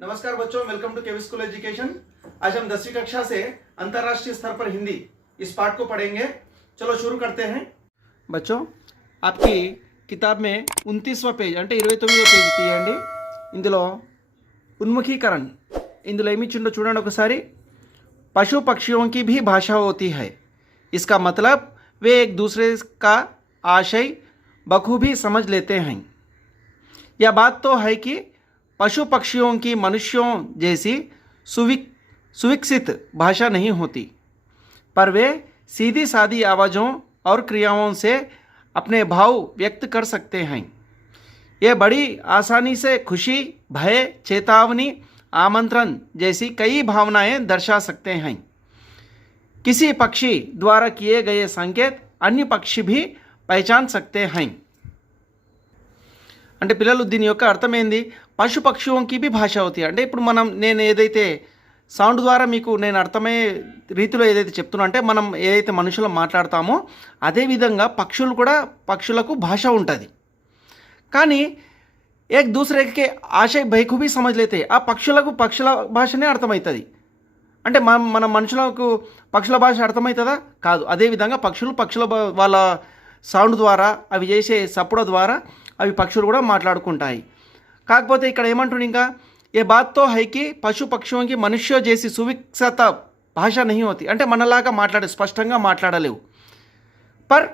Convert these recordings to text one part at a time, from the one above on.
नमस्कार बच्चों, welcome to KV school education. आज हम 10वीं कक्षा से अंतर्राष्ट्रीय स्तर पर हिंदी इस पाठ को पढ़ेंगे। चलो शुरू करते हैं। बच्चों, आपकी किताब में 29वां पेज అంటే 29వ పేజ్ తీయండి। ఇందులో उन्मुखीकरण ఇందులో ఏమి ఇచ్చిందో చూడండి ఒకసారి। पशु पक्षियों की भी भाषा होती है। इसका मतलब वे एक दूसरे का आशय बखूबी समझ लेते हैं। यह बात तो है कि पशु पक्षियों की मनुष्यों जैसी सुविकसित भाषा नहीं होती, पर वे सीधी सादी आवाज़ों और क्रियाओं से अपने भाव व्यक्त कर सकते हैं। ये बड़ी आसानी से खुशी, भय, चेतावनी, आमंत्रण जैसी कई भावनाएं दर्शा सकते हैं। किसी पक्षी द्वारा किए गए संकेत अन्य पक्षी भी पहचान सकते हैं। అంటే పిల్లలు దీని యొక్క అర్థం ఏంది? పశు పక్షువుకి బి భాష అవుతాయి అంటే ఇప్పుడు నేను ఏదైతే సౌండ్ ద్వారా మీకు నేను అర్థమయ్యే రీతిలో ఏదైతే చెప్తున్నా అంటే మనం ఏదైతే మనుషులు మాట్లాడతామో అదేవిధంగా పక్షులకు భాష ఉంటుంది। కానీ ఏక్ దూసరేకి ఆశయ బైఖూబీ సమజ్లేతే ఆ పక్షుల భాషనే అర్థమవుతుంది। అంటే మన మనుషులకు పక్షుల భాష అర్థమవుతుందా? కాదు। అదేవిధంగా పక్షుల వాళ్ళ సౌండ్ ద్వారా అవి చేసే సప్పుడు ద్వారా అవి పక్షులు కూడా మాట్లాడుకుంటాయి। కాకపోతే ఇక్కడ ఏమంటుంది ఇంకా ఏ బాత్తో హైకి పశు పక్షువుకి మనుష్య చేసి సువికసిత భాష నహీ హోతి అంటే మనలాగా స్పష్టంగా మాట్లాడలేవు। పర్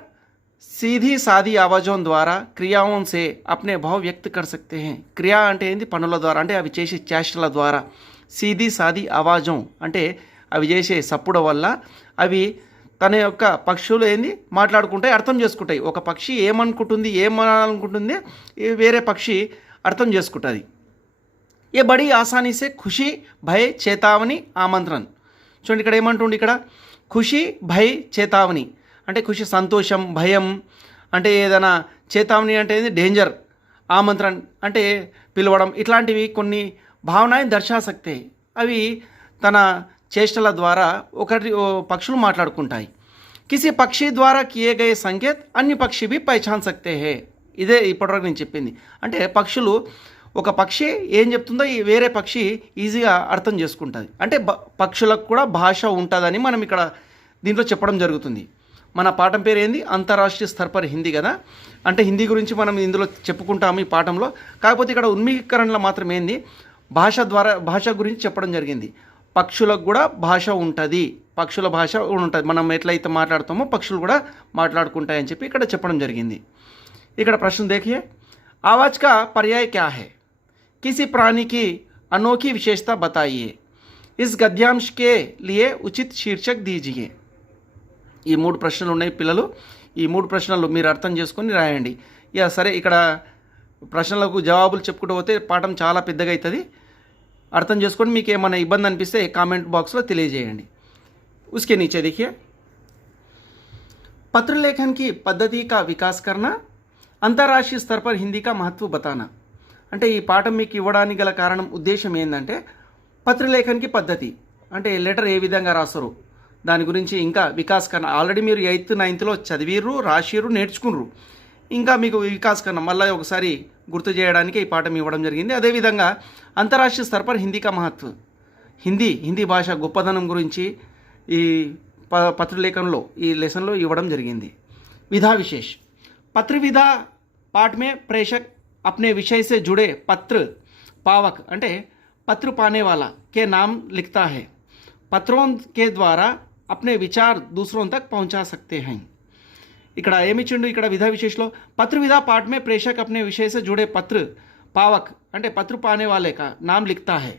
सीधी सादी आवाज़ों द्वारा क्रियाओं से अपने भाव व्यक्त कर सकते हैं। क्रिया అంటే ఏంది? పనుల ద్వారా అంటే అవి చేసే చేష్టల ద్వారా। సీదీ సాది ఆవాజం అంటే అవి చేసే సప్పుడు వల్ల అవి తన యొక్క పక్షులు ఏంది మాట్లాడుకుంటాయి, అర్థం చేసుకుంటాయి। ఒక పక్షి ఏమనాలనుకుంటుంది వేరే పక్షి అర్థం చేసుకుంటుంది। ఏ బడి ఆసానీ సే ఖుషి, భయ, చేతావని, ఆమంత్రణ చూడండి ఇక్కడ ఏమంటుంది ఇక్కడ ఖుషి, భయ, చేతావని అంటే ఖుషి సంతోషం, భయం అంటే ఏదైనా, చేతావని అంటే ఏంది డేంజర్, ఆమంత్రణ అంటే పిలవడం, ఇట్లాంటివి కొన్ని భావనాన్ని దర్శా అవి తన చేష్టల ద్వారా పక్షులు మాట్లాడుకుంటాయి। కిసి పక్షి ద్వారా కియే గయే సంకేత్ అన్ని పక్షి भी पहचान सकते हैं। ఇదే ఇప్పటివరకు నేను చెప్పింది। అంటే పక్షులు ఒక పక్షి ఏం చెప్తుందో ఈ వేరే పక్షి ఈజీగా అర్థం చేసుకుంటుంది। అంటే పక్షులకు కూడా భాష ఉంటుందని మనం ఇక్కడ దీంట్లో చెప్పడం జరుగుతుంది। మన పాఠం పేరు ఏంది? అంతర్రాష్ట్రీయ స్థర్ పర్ హిందీ కదా। అంటే హిందీ గురించి మనం ఇందులో చెప్పుకుంటాము ఈ పాఠంలో। కాకపోతే ఇక్కడ ఉన్మీకరణలో మాత్రం ఏంది భాష గురించి చెప్పడం జరిగింది। పక్షులకు కూడా భాష ఉంటుంది, పక్షుల భాష ఉంటుంది। మనం ఎట్లయితే మాట్లాడుతామో పక్షులు కూడా మాట్లాడుకుంటాయని చెప్పి ఇక్కడ చెప్పడం జరిగింది। ఇక్కడ ప్రశ్న देखिए, आवाज़ का पर्याय क्या है? किसी प्राणी की अनोखी विशेषता बताइए। इस गद्यांश के लिए उचित शीर्षक दीजिए। ఈ 3 ప్రశ్నలు ఉన్నాయి పిల్లలు। ఈ 3 ప్రశ్నలు మీరు అర్థం చేసుకొని రాయండి। యా సరే, ఇక్కడ ప్రశ్నలకు జవాబులు చెప్పుకుంటూ పోతే పాఠం చాలా పెద్దగా అవుతుంది। అర్థం చేసుకొని మీకు ఏమైనా ఇబ్బంది అనిపిస్తే కామెంట్ బాక్స్లో తెలియజేయండి। उसके नीचे देखिए, पत्र लेखन की पद्धति का विकास करना, अंतर्राष्ट्रीय स्तर पर हिंदी का महत्व बताना। అంటే ఈ పాఠం మీకు ఇవ్వడానికి గల కారణం ఉద్దేశం ఏంటంటే పత్రలేఖన్కి పద్ధతి అంటే లెటర్ ఏ విధంగా రాస్తారు దాని గురించి ఇంకా వికాస్ కన్నా ఆల్రెడీ మీరు 8th 9thలో చదివిర్రు, రాసిర్రు, నేర్చుకున్నారు। ఇంకా మీకు వికాస్ కన్నా మళ్ళీ ఒకసారి గుర్తు చేయడానికి ఈ పాఠం ఇవ్వడం జరిగింది। అదేవిధంగా అంతర్రాష్ట్రీయ స్థర్ పర్ హిందీ కా మహత్వ హిందీ భాష గొప్పదనం గురించి ఈ పత్రలేఖనంలో ఈ లెసన్లో ఇవ్వడం జరిగింది। विधा विशेष, पत्र विधा पाठ में प्रेषक अपने विषय से जुड़े पत्र पावक అంటే पत्र पाने वाला के नाम लिखता है। पत्रों के द्वारा अपने विचार दूसरों तक पहुंचा सकते हैं। ఇక్కడ ఏమిచ్చిండు ఇక్కడ విధా విశేషలో పత్ర విధా పాठ में प्रेषक अपने विषय से जुड़े पत्र पावक అంటే పత్ర పానే వాలే కా నామ్ లిఖతా హై।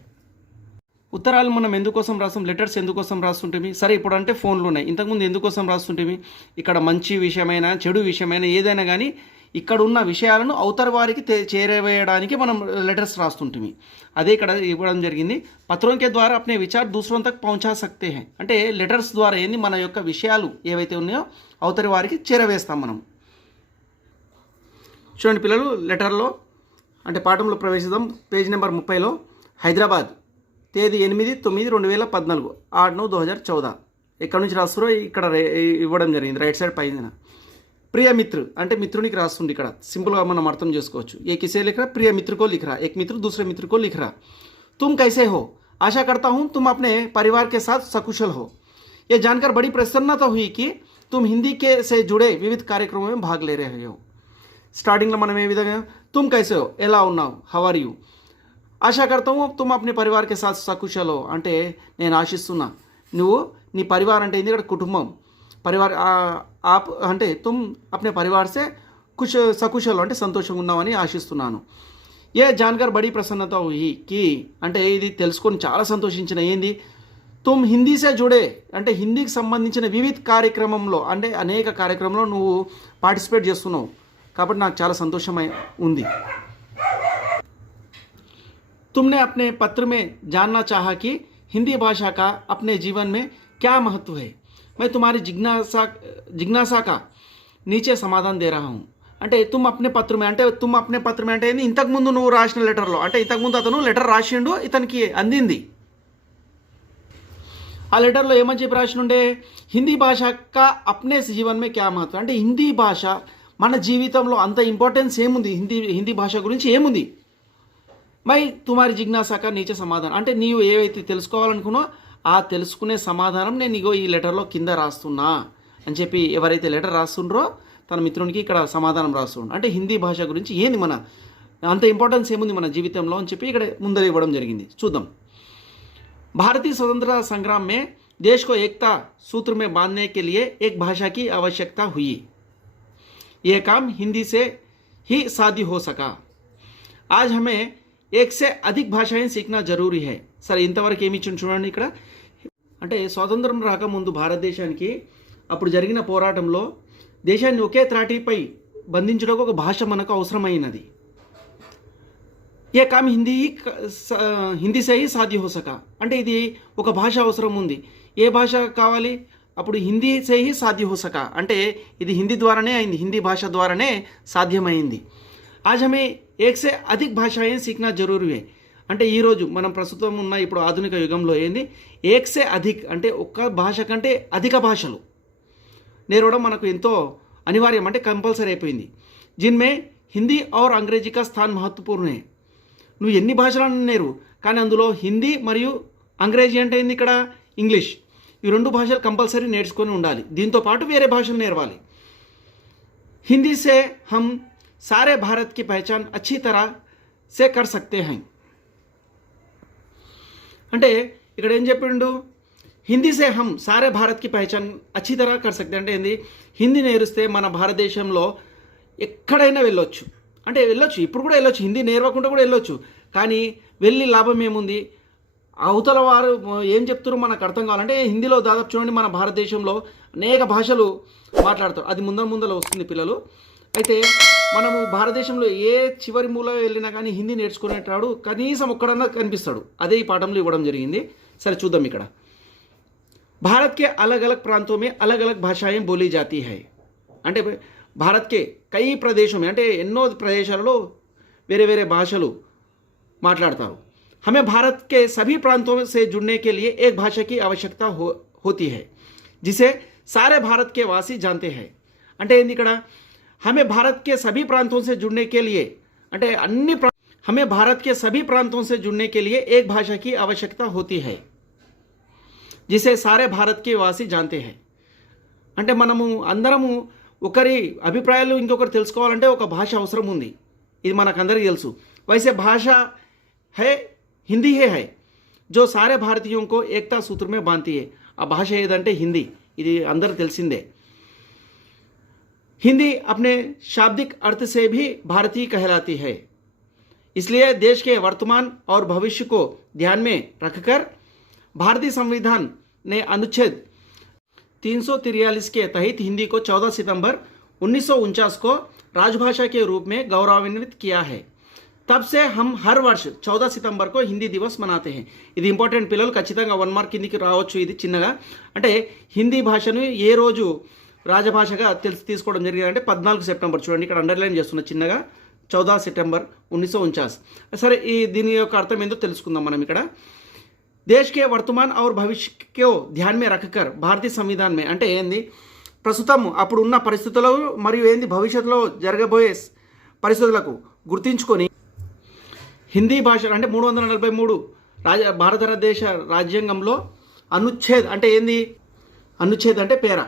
ఉత్తరాలు మనం ఎందుకోసం రాస్తాం? లెటర్స్ ఎందుకోసం రాస్తుంటేమి? సరే ఇప్పుడు అంటే ఫోన్లు ఉన్నాయి, ఇంతకుముందు ఎందుకోసం రాస్తుంటేమి? ఇక్కడ మంచి విషయమైనా చెడు విషయమైనా ఏదైనా కానీ ఇక్కడ ఉన్న విషయాలను అవతల వారికి చేరవేయడానికి మనం లెటర్స్ రాస్తుంటిమి। అదే ఇక్కడ ఇవ్వడం జరిగింది। పత్రం కే ద్వారా అప్నే విచార్ దూసరోं तक పहुंचा सकते हैं అంటే లెటర్స్ ద్వారా ఏంది మన యొక్క విషయాలు ఏవైతే ఉన్నాయో అవతలి వారికి చేరవేస్తాం మనం। చూడండి పిల్లలు, లెటర్లో అంటే పాఠంలో ప్రవేశిద్దాం। పేజ్ నెంబర్ 30లో హైదరాబాద్ తేదీ 8/9/2014 8/9/2014 ఎక్కడి నుంచి రాస్తారో ఇక్కడ ఇవ్వడం జరిగింది రైట్ సైడ్ పైన। प्रिय मित्र అంటే మిత్రునికి రాస్తుంది ఇక్కడ సింపుల్గా మనం అర్థం చేసుకోవచ్చు। ఏ కిసే లిఖ రहा, प्रिय मित्र को लिख रहा, एक मित्र दूसरे मित्र को लिख रहा। तुम कैसे हो? आशा करता हूँ तुम अपने परिवार के साथ सकुशल हो। ये जानकर बड़ी प्रसन्नता हुई कि तुम हिंदी के से जुड़े विविध कार्यक्रमों में भाग ले रहे हो. స్టార్టింగ్లో మనం ఏ విధంగా तुम कैसे हो, ఎలా ఉన్నావు, హౌ ఆర్ యూ. ఆశా కర్తాము తుమ్ అప్నే పరివార్ కే సాత్ సకుశల్ హో అంటే నేను ఆశిస్తున్నా నువ్వు నీ పరివార్ అంటే ఏంది ఇక్కడ కుటుంబం. పరివార్ ఆప్ అంటే తుమ్ అప్నే పరివార్ సే సకుశల్ అంటే సంతోషంగా ఉన్నావని ఆశిస్తున్నాను. ఏ జాన్కర్ బడి ప్రసన్నత హుయి కి అంటే ఇది తెలుసుకొని చాలా సంతోషించిన ఏంది తుమ్ హిందీ సే జుడే అంటే హిందీకి సంబంధించిన వివిధ కార్యక్రమంలో అంటే అనేక కార్యక్రమంలో నువ్వు పార్టిసిపేట్ చేస్తున్నావు కాబట్టి నాకు చాలా సంతోషమై ఉంది. तुमने अपने पत्र में जानना चाहा कि हिंदी भाषा का अपने जीवन में क्या महत्व है. मैं तुम्हारी जिज्ञासा का नीचे समाधान दे रहा हूँ. అంటే తుమ్ అప్నే పత్రమే అంటే తుమ్ అప్నే పత్రమే అంటే ఇంతకుముందు నువ్వు రాసిన లెటర్లో అంటే ఇంతకుముందు అతను లెటర్ రాసిండు ఇతనికి అందింది. ఆ లెటర్లో ఏమని చెప్పి రాసినుండే హిందీ భాష కా అప్నే జీవన్ మే క్యా మహత్వ అంటే హిందీ భాష మన జీవితంలో అంత ఇంపార్టెన్స్ ఏముంది, హిందీ భాష గురించి ఏముంది. మై తుమారి జిజ్ఞాసాక నీచే సమాధానం అంటే నీవు ఏవైతే తెలుసుకోవాలనుకున్నో ఆ తెలుసుకునే సమాధానం నేను ఇగో ఈ లెటర్లో కింద రాస్తున్నా అని చెప్పి ఎవరైతే లెటర్ రాస్తుండ్రో తన మిత్రునికి ఇక్కడ సమాధానం రాస్తుండ్రు. అంటే హిందీ భాష గురించి ఏంది మన అంత ఇంపార్టెన్స్ ఏముంది మన జీవితంలో అని చెప్పి ఇక్కడ ముందర ఇవ్వడం జరిగింది. చూద్దాం. भारतीय स्वतंत्रता संग्राम में देश को एकता सूत्र में बांधने के लिए एक भाषा की आवश्यकता हुई. यह काम हिंदी से ही साध्य हो सका. आज हमें एक से अधिक भाषाएं सीखना जरूरी है. సరే ఇంతవరకు ఏమి ఇచ్చింది చూడండి ఇక్కడ. అంటే స్వాతంత్రం రాకముందు భారతదేశానికి అప్పుడు జరిగిన పోరాటంలో దేశాన్ని ఒకే త్రాటిపై బంధించడానికి ఒక భాష మనకు అవసరమైనది. ఏ కామ్ హిందీ సే హీ సాధ్య హో సకా అంటే ఇది ఒక భాష అవసరం ఉంది. ఏ భాష కావాలి అప్పుడు హిందీ సే హీ సాధ్య హో సకా అంటే ఇది హిందీ ద్వారానే అయింది, హిందీ భాష ద్వారానే సాధ్యమైంది. ఆజ్ హమే ఏక్ సే అధిక్ భాషాయే సీఖనా జరూరీ హై అంటే ఈరోజు మనం ప్రస్తుతం ఉన్న ఇప్పుడు ఆధునిక యుగంలో ఏంది ఏక్ సే అధిక్ అంటే ఒక్క భాష కంటే అధిక భాషలు నేర్వడం మనకు ఎంతో అనివార్యం అంటే కంపల్సరీ అయిపోయింది. జిన్మే హిందీ ఔర్ అంగ్రేజీ కా స్థాన్ మహత్వపూర్ణ హై. నువ్వు ఎన్ని భాషలను నేర్వు కానీ అందులో హిందీ మరియు అంగ్రేజీ అంటే ఏంది ఇక్కడ ఇంగ్లీష్ ఈ రెండు భాషలు కంపల్సరీ నేర్చుకొని ఉండాలి. దీంతో పాటు వేరే భాషలు నేర్వాలి. హిందీ సే హమ్ సారే భారత్ కి పహచాన్ అచ్చి తరహ సే కర్ సక్తే హై అంటే ఇక్కడ ఏం చెప్పిండు హిందీ సే హమ్ సారే భారత్ కి పహచాన్ అచ్చి తరహ కర్ సక్తే అంటే ఏంది హిందీ నేర్స్తే మన భారతదేశంలో ఎక్కడైనా వెళ్ళొచ్చు అంటే వెళ్ళొచ్చు, ఇప్పుడు కూడా వెళ్ళొచ్చు, హిందీ నేర్వకుండా కూడా వెళ్ళొచ్చు. కానీ వెళ్ళి లాభం ఏముంది, అవతల వారు ఏం చెప్తారో మనకు అర్థం కావాలంటే హిందీలో దాదాపు చూడండి మన భారతదేశంలో అనేక భాషలు మాట్లాడతారు. అది ముందర వస్తుంది పిల్లలు. అయితే మనము భారతదేశంలో ఏ చివరి మూల వెళ్ళినా కానీ హిందీ నేర్చుకునేటాడు కనీసం ఒక్కడన్నా కనిపిస్తాడు. అదే ఈ పాఠంలో ఇవ్వడం జరిగింది. సరే చూద్దాం ఇక్కడ. భారత్ కే అలగ్ అలగ్ ప్రాంతో మే అలగ్ అలగ్ భాషాయే బోలీ జాతీ హై అంటే భారత్ కే కई ప్రదేశం అంటే ఎన్నో ప్రదేశాలలో వేరే వేరే భాషలు మాట్లాడతారు. हमें भारत के सभी प्रांतों से जुड़ने के लिए एक भाषा की आवश्यकता होती है जिसे सारे भारत के वासी जानते हैं అంటే ఏంది ఇక్కడ हमें भारत के सभी प्रांतों से जुड़ने के लिए అంటే हमें भारत के सभी प्रांतों से जुड़ने के लिए एक भाषा की आवश्यकता होती है जिसे सारे भारत के वासी जानते हैं అంటే మనము అందరము ఒకరి అభిప్రాయాలు ఇంకొకరు తెలుసుకోవాలంటే ఒక భాష అవసరం ఉంది. ఇది మనకందరికీ తెలుసు. वैसे भाषा है हिंदी है जो सारे भारतीयों को एकता सूत्र में बांधती है. ఆ భాష ఏదంటే హిందీ. ఇది అందరూ తెలిసిందే. हिंदी अपने शाब्दिक अर्थ से भी भारतीय कहलाती है. इसलिए देश के वर्तमान और भविष्य को ध्यान में रखकर भारतीय संविधान ने अनुच्छेद 343 के तहत हिंदी को 14 सितंबर 1949 को राजभाषा के रूप में गौरवान्वित किया है. तब से हम हर वर्ष 14 सितंबर को हिंदी दिवस मनाते हैं. ఇది ఇంపార్టెంట్ పిల్లలు ఖచ్చితంగా 1 మార్క్ కిందికి రావచ్చు. ఇది చిన్నగా అంటే హిందీ భాషను ఏ రోజు రాజభాషగా తీసుకోవడం జరిగింది అంటే 14 సెప్టెంబర్ చూడండి ఇక్కడ అండర్లైన్ చేస్తున్న చిన్నగా 14 सितंबर 1949. సరే ఈ దీని యొక్క అర్థం ఏందో తెలుసుకుందాం మనం ఇక్కడ. देश के वर्तमान और भविष्य को ध्यान में रखकर భారతీయ సంవిధాన్ మే అంటే ఏంది ప్రస్తుతం అప్పుడు ఉన్న పరిస్థితులు మరియు ఏంది భవిష్యత్తులో జరగబోయే పరిస్థితులకు గుర్తించుకొని హిందీ భాష అంటే 343 భారతదేశ రాజ్యాంగంలో అనుచ్ఛేద్ అంటే ఏంది, అనుచ్ఛేద్ అంటే పేర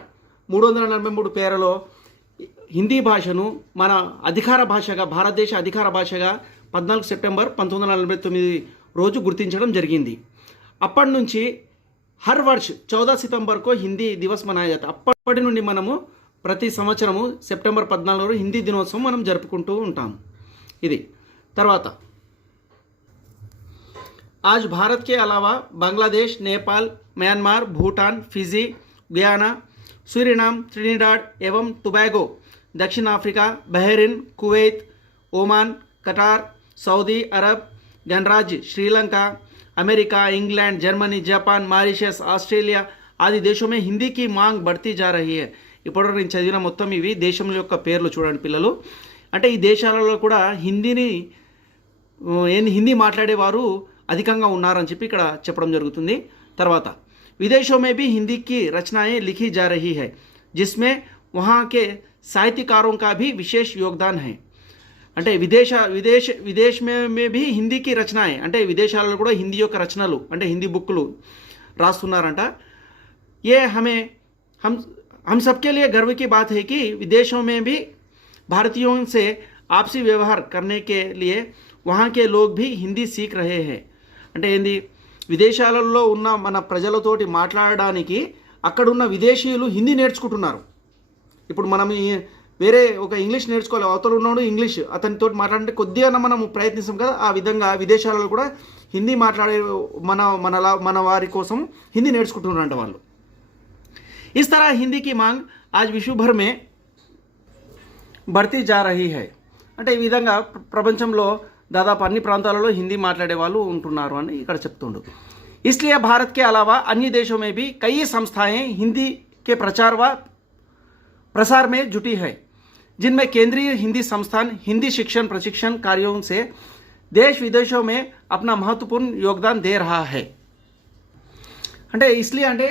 343 పేరలో హిందీ భాషను మన అధికార భాషగా, భారతదేశ అధికార భాషగా 14 సెప్టెంబర్ 1949 రోజు గుర్తించడం జరిగింది. అప్పటి నుంచి హర్ వర్ష్ 14 సితంబర్కు హిందీ దివస్ మనాయా జాతా. అప్పటి నుండి మనము ప్రతి సంవత్సరము సెప్టెంబర్ 14 హిందీ దినోత్సవం మనం జరుపుకుంటూ ఉంటాం. ఇది తర్వాత आज भारत के अलावा Bangladesh, Nepal, Myanmar, Bhutan, Fiji, Guyana, Suriname, त्रिनिडाद एवं टोबैगो, दक्षिण अफ्रीका, बहरीन, कुवैत, ओमान, कतार, सऊदी अरब गणराज्य, Sri Lanka, America, England, Germany, Japan, Mauritius, Australia आदि देशों में हिंदी की मांग बढ़ती जा रही है. ఇప్పుడు నేను చదివిన మొత్తం ఇవి దేశం యొక్క పేర్లు చూడండి పిల్లలు. అంటే ఈ దేశాలలో కూడా హిందీ మాట్లాడేవారు अधिकंगा ఉన్నారని చెప్పి ఇక్కడ చెప్పడం జరుగుతుంది. తర్వాత विदेशों में भी हिंदी की रचनाएं लिखी जा रही है जिसमें वहाँ के साहित्यकारों का भी विशेष योगदान है. అంటే విదేశ में भी हिंदी की रचनाएं అంటే విదేశాలలో కూడా హిందీ యొక్క రచనలు అంటే హిందీ బుక్లు రాస్తున్నారంట. ये हम सबके लिए गर्व की बात है कि विदेशों में भी भारतीयों से आपसी व्यवहार करने के लिए वहाँ के लोग भी हिंदी सीख रहे हैं. అంటే ఏంది, విదేశాలలో ఉన్న మన ప్రజలతోటి మాట్లాడడానికి అక్కడున్న విదేశీయులు హిందీ నేర్చుకుంటున్నారు. ఇప్పుడు మనం వేరే ఒక ఇంగ్లీష్ నేర్చుకోవాలి, అవతల ఉన్నాడు ఇంగ్లీష్, అతనితో మాట్లాడంటే కొద్దిగా మనం ప్రయత్నిస్తాం కదా, ఆ విధంగా విదేశాలలో కూడా హిందీ మాట్లాడే మన వారి కోసం హిందీ నేర్చుకుంటున్నారంట వాళ్ళు. इस तरह हिंदी की मांग आज विश्व भर में बढ़ती जा रही है. అంటే ఈ విధంగా ప్రపంచంలో దాదాపు అన్ని ప్రాంతాలలో హిందీ మాట్లాడే వాళ్ళు ఉంటున్నారు అని ఇక్కడ చెప్తుండు. इसलिए भारत के अलावा अन्य देशों में भी कई संस्थाएं हिंदी के प्रचार व प्रसार में जुटी है, जिनमें केंद्रीय हिंदी संस्थान हिंदी शिक्षण प्रशिक्षण कार्यों से देश विदेशों में अपना महत्वपूर्ण योगदान दे रहा है. అంటే ఇస్లియే అంటే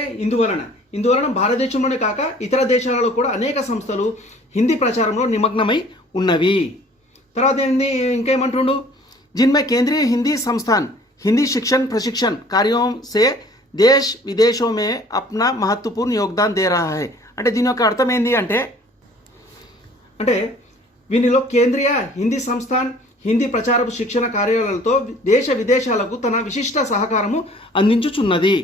ఇందువలన భారతదేశంలోనే కాక ఇతర దేశాలలో కూడా అనేక సంస్థలు హిందీ ప్రచారంలో నిమగ్నమై ఉన్నవి. తర్వాత ఏంది ఇంకేమంటుండు, जिनमें केंद्रीय हिंदी संस्थान हिंदी शिक्षण प्रशिक्षण कार्यों से देश विदेशों में अपना महत्वपूर्ण योगदान दे रहा है. అంటే దీని యొక్క అర్థం ఏంది అంటే వీనిలో కేంద్రీయ హిందీ సంస్థాన్ హిందీ ప్రచారపు శిక్షణ కార్యాలయాలతో దేశ విదేశాలకు తన విశిష్ట సహకారము అందించుచున్నది.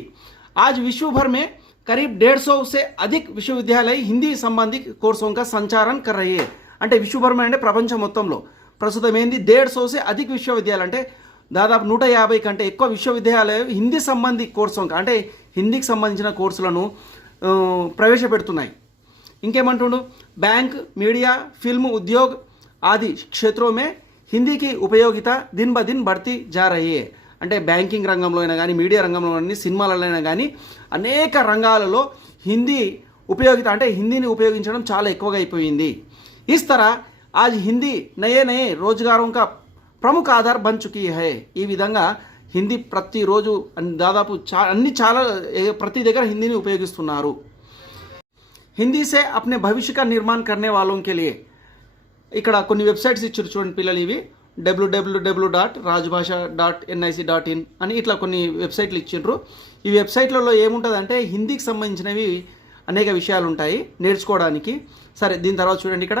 आज विश्व भर में करीब 150 से अधिक विश्वविद्यालय हिंदी संबंधी कोर्सों का संचालन कर रही है. అంటే విశ్వభర్ అంటే ప్రపంచం మొత్తంలో ప్రస్తుతం ఏంది 150 से अधिक విశ్వవిద్యాలయాలు అంటే దాదాపు 150 కంటే ఎక్కువ విశ్వవిద్యాలయాలు హిందీ సంబంధి కోర్సు అంటే హిందీకి సంబంధించిన కోర్సులను ప్రవేశపెడుతున్నాయి. ఇంకేమంటుండు, बैंक, मीडिया, फिल्म उद्योग आदि क्षेत्रों में हिंदी की उपयोगिता दिन ब दिन बढ़ती जा रही है. అంటే బ్యాంకింగ్ రంగంలో అయినా కానీ, మీడియా రంగంలో కానీ, సినిమాలలో అయినా కానీ అనేక రంగాలలో హిందీ ఉపయోగిత అంటే హిందీని ఉపయోగించడం చాలా ఎక్కువగా అయిపోయింది. इस तरह आज हिंदी नए नए रोजगारों का प्रमुख आधार बन चुकी है. ఈ విధంగా హిందీ ప్రతిరోజు దాదాపు చాలా ప్రతి దగ్గర హిందీని ఉపయోగిస్తున్నారు. हिंदी से अपने भविष्य का निर्माण करने वालों के लिए ఇక్కడ కొన్ని వెబ్సైట్స్ ఇచ్చారు చూడండి పిల్లలు, ఇవి www.rajbhasha.nic.in అని ఇట్లా కొన్ని వెబ్సైట్లు ఇచ్చిండ్రు. ఈ వెబ్సైట్లలో ఏముంటుందంటే హిందీకి సంబంధించినవి అనేక విషయాలు ఉంటాయి నేర్చుకోవడానికి. సరే దీని తర్వాత చూడండి ఇక్కడ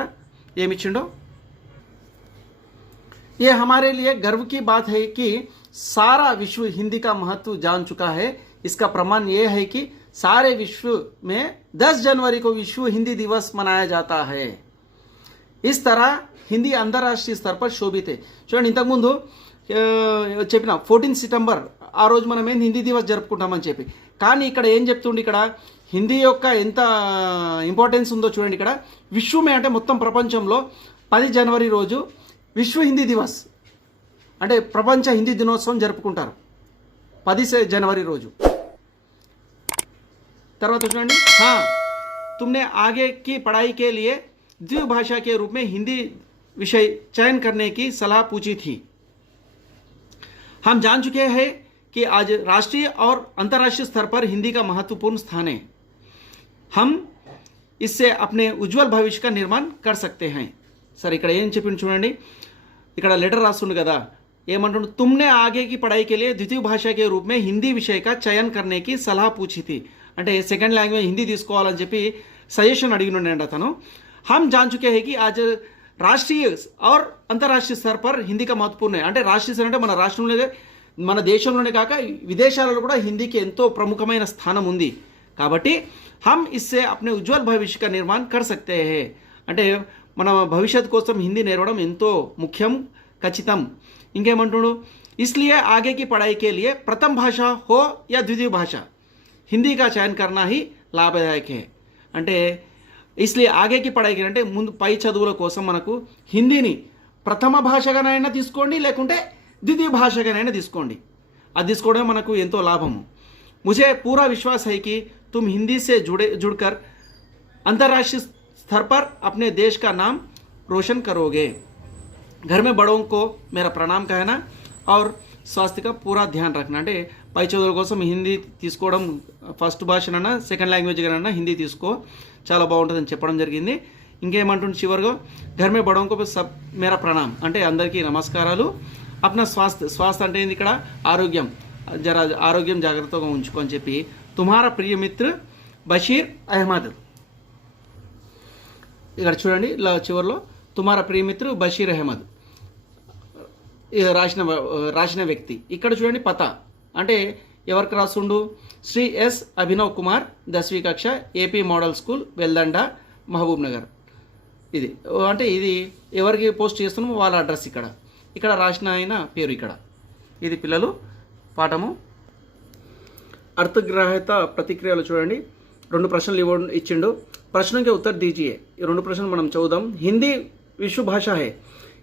ఏమిచ్చిండో, ये हमारे लिए गर्व की बात है कि सारा विश्व हिंदी का महत्व जान चुका है. इसका प्रमाण ये है कि सारे विश्व में 10 जनवरी को विश्व हिंदी दिवस मनाया जाता है. इस तरह హిందీ అంతర్రాష్ట్రీయ స్तर पर శోభిత. చూడండి ఇంతకుముందు చెప్పిన 14 సెప్టెంబర్ ఆ రోజు మనం ఏంది హిందీ దివస్ జరుపుకుంటామని చెప్పి, కానీ ఇక్కడ ఏం చెప్తుండే, ఇక్కడ హిందీ యొక్క ఎంత ఇంపార్టెన్స్ ఉందో చూడండి. ఇక్కడ విశ్వమే అంటే మొత్తం ప్రపంచంలో 10 జనవరి రోజు విశ్వ హిందీ దివస్ అంటే ప్రపంచ హిందీ దినోత్సవం జరుపుకుంటారు 10 జనవరి రోజు. తర్వాత చూడండి, तुमने आगे की पढ़ाई के लिए द्विभाषा के रूप में हिंदी विषय चयन करने की सलाह पूछी थी. हम जान चुके हैं कि आज राष्ट्रीय और अंतर्राष्ट्रीय स्तर पर हिंदी का महत्वपूर्ण स्थान है. हम इससे अपने उज्जवल भविष्य का निर्माण कर सकते हैं. सर ఇక్కడ ఏం చెప్పింది చూడండి, ఇక్కడ లెటర్ రాస్తుండు కదా, ఏమంటుండు, तुमने आगे की पढ़ाई के लिए द्वितीय भाषा के रूप में हिंदी विषय का चयन करने की सलाह पूछी थी. అంటే సెకండ్ లాంగ్వేజ్ హిందీ తీసుకోవాలని చెప్పి సజెషన్ అడిగినండి అతను. हम जान चुके हैं कि आज రాష్ట్రీయ और అంతర్రాష్ట్రీయ स्तर पर हिंदी का महत्वपूर्ण है. అంటే రాష్ట్రీయ స్థాయి అంటే మన రాష్ట్రంలోనే మన దేశంలోనే కాక విదేశాలలో కూడా హిందీకి ఎంతో ప్రముఖమైన స్థానం ఉంది. కాబట్టి हम इससे अपने उज्जवल भविष्य का निर्माण कर सकते हैं. అంటే మన భవిష్యత్ కోసం హిందీ నేర్వడం ఎంతో ముఖ్యం, ఖచ్చితం. ఇంకేమంటుడు, इसलिए आगे की पढ़ाई के लिए प्रथम भाषा हो या द्वितीय भाषा हिंदी का चयन करना ही लाभदायक है. అంటే इसलिए आगे की पढ़ाई के అంటే ముందు పై చదువుల కోసం మనకు హిందీని ప్రథమ భాషగానైనా తీసుకోండి, లేకుంటే ద్వితీయ భాషగానైనా తీసుకోండి. అది తీసుకోవడం మనకు ఎంతో లాభము. मुझे पूरा विश्वास है कि तुम हिंदी से जुड़कर अंतर्राष्ट्रीय स्तर पर अपने देश का नाम रोशन करोगे. घर में बड़ों को मेरा प्रणाम कहना और स्वास्थ्य का पूरा ध्यान रखना. అంటే పై చదువుల కోసం హిందీ తీసుకోవడం ఫస్ట్ భాషనన్నా సెకండ్ లాంగ్వేజ్గానన్నా హిందీ తీసుకో, చాలా బాగుంటుందని చెప్పడం జరిగింది. ఇంకేమంటుంది చివరిగా, ఘర్ మే బడోं को सब मेरा प्रणाम అంటే అందరికీ నమస్కారాలు. अपना स्वास्थ्य అంటే ఏంది ఇక్కడ ఆరోగ్యం, జర ఆరోగ్యం జాగ్రత్తగా ఉంచుకో అని చెప్పి తుమ్హారా ప్రియ మిత్ర బషీర్ అహ్మద్. ఇక్కడ చూడండి చివరిలో తుమ్హారా ప్రియ మిత్ర బషీర్ అహ్మద్ రాసిన వ్యక్తి. ఇక్కడ చూడండి పతా అంటే ఎవరికి రాసుండు, శ్రీ ఎస్ అభినవ్ కుమార్ 10వ కక్ష AP model school Veldanda Mahabubnagar. ఇది అంటే ఇది ఎవరికి పోస్ట్ చేస్తున్నామో వాళ్ళ అడ్రస్ ఇక్కడ రాసిన ఆయన పేరు ఇక్కడ. ఇది పిల్లలు పాఠము. అర్థగ్రాహ్యత ప్రతిక్రియలు చూడండి, 2 ప్రశ్నలు ఇచ్చిండు. ప్రశ్నకి ఉత్తర్ దీజియే. ఈ 2 ప్రశ్నలు మనం చదువుదాం. హిందీ विश्व भाषा है,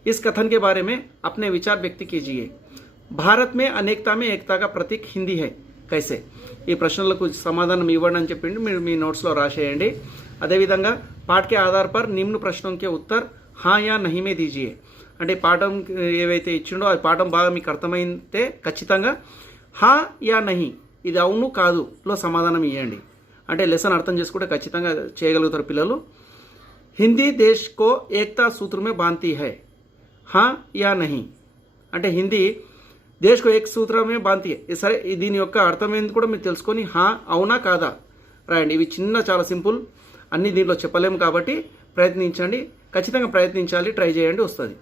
इस कथन के बारे में अपने विचार व्यक्त कीजिए. भारत में अनेकता में एकता का प्रतीक हिंदी है कैसे. ఈ ప్రశ్నలకు సమాధానం ఇవ్వండి అని చెప్పిండు, మీరు మీ నోట్స్లో రాసేయండి. అదేవిధంగా పాఠ के आधार पर निम्न प्रश्नों के उत्तर हाँ या नहीं में दीजिए. అంటే పాఠం ఏవైతే ఇచ్చిండో ఆ పాఠం బాగా మీకు అర్థమైతే ఖచ్చితంగా హా యా నహి, ఇది అవును కాదులో సమాధానం ఇవ్వండి. అంటే లెసన్ అర్థం చేసుకుంటే ఖచ్చితంగా చేయగలుగుతారు పిల్లలు. హిందీ దేశ్ కో ఏకతా సూత్ర మే బాంధీ హై, హా యా నహి అంటే హిందీ దేశ్ కో ఏక సూత్ర మే బాంధీ హై. సరే దీని యొక్క అర్థం ఏంది కూడా మీరు తెలుసుకొని హా అవునా కాదా రాయండి. ఇవి చాలా సింపుల్, అన్నీ దీంట్లో చెప్పలేము కాబట్టి ప్రయత్నించండి, ఖచ్చితంగా ప్రయత్నించాలి, ట్రై చేయండి, వస్తుంది.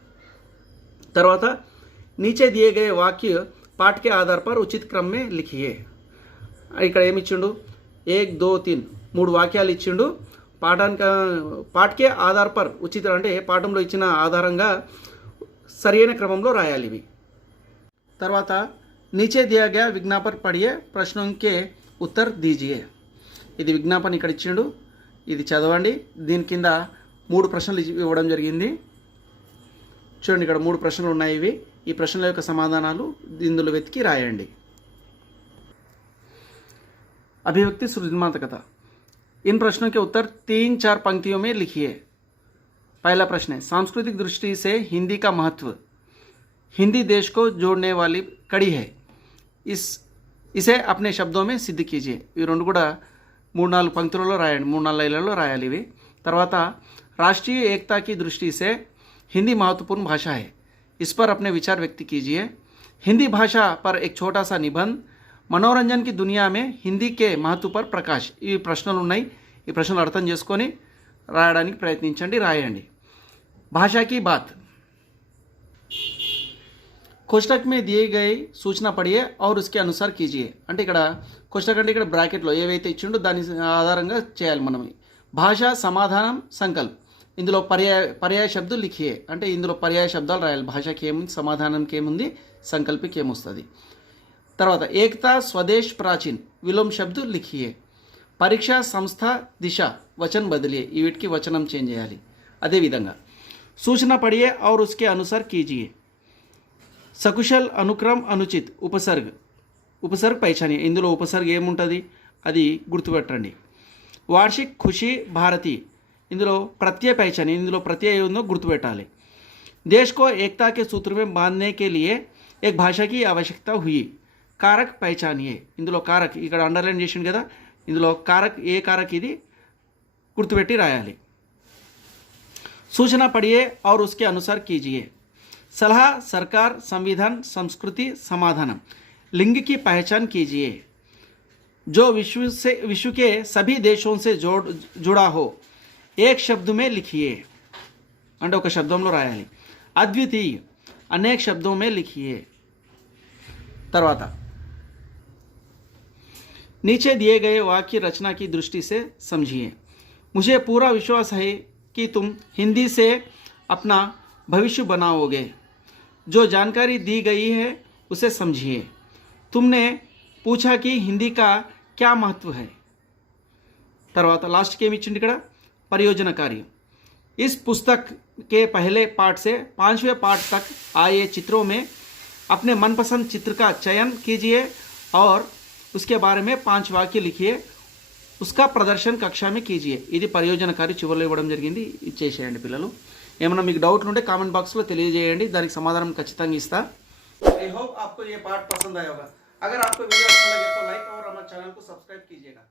తర్వాత नीचे दिए गए वाक्य पाठ के आधार पर उचित क्रम में लिखिए. ఇక్కడ ఏమి ఇచ్చిండు, 1 2 3 3 వాక్యాలు ఇచ్చిండు. పాఠకే ఆధార్ పర్ ఉచిత అంటే పాఠంలో ఇచ్చిన ఆధారంగా సరైన క్రమంలో రాయాలి ఇవి. తర్వాత నీచే దియా గయా విజ్ఞాపన పడియే ప్రశ్నకే ఉత్తర్ దీజియే. ఇది విజ్ఞాపన ఇక్కడ ఇచ్చిండు, ఇది చదవండి. దీని కింద 3 ప్రశ్నలు ఇవ్వడం జరిగింది. చూడండి ఇక్కడ 3 ప్రశ్నలు ఉన్నాయి. ఇవి ఈ ప్రశ్నల యొక్క సమాధానాలు ఇందులో వెతికి రాయండి. अभिव्यक्ति सृजनात्मकता. इन प्रश्नों के उत्तर 3-4 पंक्तियों में लिखिए. पहला प्रश्न है, सांस्कृतिक दृष्टि से हिंदी का महत्व. हिंदी देश को जोड़ने वाली कड़ी है, इसे अपने शब्दों में सिद्ध कीजिए. ఈ రెండు కూడా 3-4 పంక్తులలో రాయండి, 3-4 లైన్లలో రాయాలి ఇవి. తర్వాత राष्ट्रीय एकता की दृष्टि से हिंदी महत्वपूर्ण भाषा है, इस पर अपने विचार व्यक्त कीजिए. हिंदी भाषा पर एक छोटा सा निबंध. మనోరంజన్ కి దునియా మే హిందీ కే మహత్వ పర్ ప్రకాష్. ఈ ప్రశ్నలు ఉన్నాయి, ఈ ప్రశ్నలు అర్థం చేసుకొని రాయడానికి ప్రయత్నించండి, రాయండి. భాషా की बात. कोष्टक में दिए गए सूचना पढ़िए और उसके अनुसार कीजिए. అంటే ఇక్కడ కోష్టక్ అంటే ఇక్కడ బ్రాకెట్లో ఏవైతే ఇచ్చిండో దాని ఆధారంగా చేయాలి మనం. భాషా సమాధానం సంకల్ప్. ఇందులో పర్యాయ శబ్దాలు లిఖియే. అంటే ఇందులో పర్యాయ శబ్దాలు రాయాలి. భాషకి ఏముంది, సమాధానానికి ఏముంది, సంకల్పికి ఏమొస్తుంది. తర్వాత ఏకతా స్వదేశ్ ప్రాచీన్ విలోమ్ శబ్ద లిఖియే. పరీక్ష సంస్థ దిశ వచన్ బదిలియే. ఈ వీటికి వచనం చేంజ్ చేయాలి. అదేవిధంగా సూచన పడియే और उसके अनुसार कीजिए. సకుశల్ అనుక్రమ్ అనుచిత్ ఉపసర్గ పైచాని. ఇందులో ఉపసర్గ ఏముంటుంది అది గుర్తుపెట్టండి. వార్షిక్ ఖుషి భారతి. ఇందులో ప్రత్యయ పైచాని, ఇందులో ప్రత్యయ ఉందో గుర్తుపెట్టాలి. देश को एकता के सूत्र में बांधने के लिए एक भाषा की आवश्यकता हुई. कारक पहचानिए. ఇందులో కారక్ ఇక్కడ అండర్లైన్ చేసిండు కదా, ఇందులో కారక్ ఏ కారక్ ఇది గుర్తుపెట్టి రాయాలి. सूचना पढ़िए और उसके अनुसार कीजिए. सलाह सरकार संविधान संस्कृति समाधान। लिंग की पहचान कीजिए जो विश्व के सभी देशों से जुड़ा हो। एक शब्द में लिखिए అంటే ఒక శబ్దంలో రాయాలి. అద్వితీయ अनेक शब्दों में लिखिए. తర్వాత नीचे दिए गए वाक्य रचना की दृष्टि से समझिए. मुझे पूरा विश्वास है कि तुम हिंदी से अपना भविष्य बनाओगे. जो जानकारी दी गई है उसे समझिए. तुमने पूछा कि हिंदी का क्या महत्व है. తర్వాత లాస్ట్కి ఏమి ఇచ్చింది ఇక్కడ परियोजना कार्य. इस पुस्तक के पहले पाठ से 5वें पाठ तक आए चित्रों में अपने मनपसंद चित्र का चयन कीजिए और उसके बारे में 5 वाक्य लिखिए. उसका प्रदर्शन कक्षा में कीजिए. ఇది పరియోజన కార్య చివరిలో ఇవ్వడం జరిగింది. ఇచ్చేసేయండి పిల్లలు. ఏమైనా మీకు డౌట్లు ఉంటే కామెంట్ బాక్స్లో తెలియజేయండి. దానికి సమాధానం ఖచ్చితంగా ఇస్తా. आई होप आपको ये पाठ पसंद आया होगा. अगर आपको वीडियो अच्छा लगे तो लाइक और हमारे चैनल को सब्सक्राइब कीजिएगा.